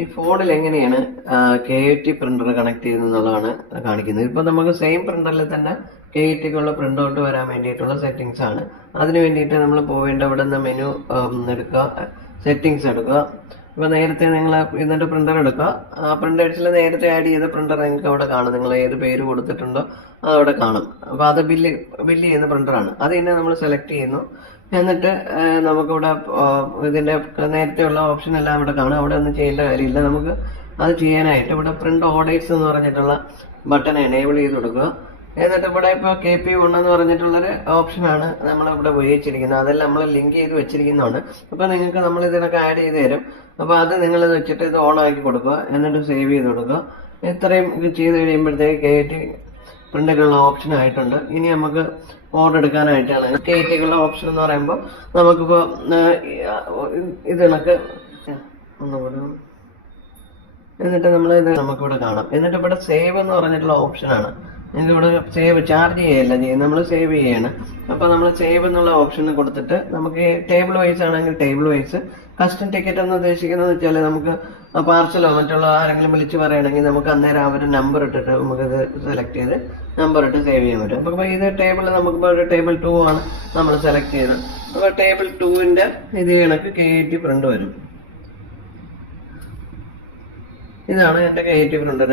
ഈ ഫോണിൽ എങ്ങനെയാണ് KIT പ്രിന്റർ കണക്ട് ചെയ്യുന്നതെന്നുള്ളതാണ് കാണിക്കുന്നത്. ഇപ്പൊ നമുക്ക് സെയിം പ്രിന്ററിൽ തന്നെ KITക്കുള്ള പ്രിന്റ് ഔട്ട് വരാൻ വേണ്ടിയിട്ടുള്ള സെറ്റിംഗ്സ് ആണ്. അതിന് വേണ്ടിയിട്ട് നമ്മൾ പോവേണ്ട ഇവിടെ നിന്ന് മെനു എടുക്കുക, സെറ്റിംഗ്സ് എടുക്കുക. ഇപ്പൊ നേരത്തെ നിങ്ങൾ എന്നിട്ട് പ്രിന്റർ എടുക്കുക. ആ പ്രിന്റേഴ്സിൽ നേരത്തെ ആഡ് ചെയ്ത പ്രിന്റർ നിങ്ങൾക്ക് അവിടെ കാണും. നിങ്ങൾ ഏത് പേര് കൊടുത്തിട്ടുണ്ടോ അതവിടെ കാണും. അപ്പൊ അത് ബില്ല് ചെയ്യുന്ന പ്രിന്ററാണ്. അത് തന്നെ നമ്മൾ സെലക്ട് ചെയ്യുന്നു. എന്നിട്ട് നമുക്കിവിടെ ഇതിന്റെ നേരത്തെയുള്ള ഓപ്ഷൻ എല്ലാം ഇവിടെ കാണും. അവിടെ ഒന്നും ചെയ്യേണ്ട കാര്യമില്ല. നമുക്ക് അത് ചെയ്യാനായിട്ട് ഇവിടെ പ്രിന്റ് ഓർഡേഴ്സ് എന്ന് പറഞ്ഞിട്ടുള്ള ബട്ടൺ എനേബിൾ ചെയ്ത് കൊടുക്കുക. എന്നിട്ട് ഇവിടെ ഇപ്പൊ KP1 എന്ന് പറഞ്ഞിട്ടുള്ളൊരു ഓപ്ഷനാണ് നമ്മൾ ഇവിടെ ഉപയോഗിച്ചിരിക്കുന്നത്. അതെല്ലാം നമ്മൾ ലിങ്ക് ചെയ്ത് വെച്ചിരിക്കുന്നതാണ്. അപ്പൊ നിങ്ങൾക്ക് നമ്മൾ ഇതിനൊക്കെ ആഡ് ചെയ്ത് തരും. അപ്പൊ അത് നിങ്ങൾ വെച്ചിട്ട് ഇത് ഓൺ ആക്കി കൊടുക്കുക. എന്നിട്ട് സേവ് ചെയ്ത് കൊടുക്കുക. ഇത്രയും ചെയ്ത് കഴിയുമ്പോഴത്തേക്ക് KIT പ്രിന്റിനുള്ള ഓപ്ഷൻ ആയിട്ടുണ്ട്. ഇനി നമുക്ക് ഓർഡർ എടുക്കാനായിട്ടാണ്. KITക്കുള്ള ഓപ്ഷൻ എന്ന് പറയുമ്പോൾ നമുക്കിപ്പോ ഇതിനൊക്കെ ഒന്നുകൂടെ എന്നിട്ട് നമ്മൾ ഇത് നമുക്കിവിടെ കാണാം. എന്നിട്ട് ഇവിടെ സേവ് എന്ന് പറഞ്ഞിട്ടുള്ള ഓപ്ഷനാണ്. ഇവിടെ സേവ് ചാർജ് ചെയ്യല്ല ചെയ്യുന്നത്, നമ്മൾ സേവ് ചെയ്യാണ്. അപ്പൊ നമ്മൾ സേവ് എന്നുള്ള ഓപ്ഷൻ കൊടുത്തിട്ട് നമുക്ക് ടേബിൾ വൈസ് ആണെങ്കിൽ ടേബിൾ വൈസ്, കസ്റ്റം ടിക്കറ്റ് എന്ന് ഉദ്ദേശിക്കുന്നത് വെച്ചാൽ നമുക്ക് പാർസലോ മറ്റുള്ള ആരെങ്കിലും വിളിച്ച് പറയുകയാണെങ്കിൽ നമുക്ക് അന്നേരം അവരുടെ നമ്പർ ഇട്ടിട്ട് നമുക്കിത് സെലക്ട് ചെയ്ത് നമ്പർ ഇട്ട് സേവ് ചെയ്യാൻ പറ്റും. അപ്പൊ ഇത് ടേബിൾ നമുക്കിപ്പോൾ ഒരു ടേബിൾ 2 ആണ് നമ്മൾ സെലക്ട് ചെയ്തത്. അപ്പൊ ടേബിൾ 2ന്റെ ഇത് കണക്ക് KIT പ്രിന്റ് വരും. ഇതാണ് എന്റെ KIT പ്രിന്റർ.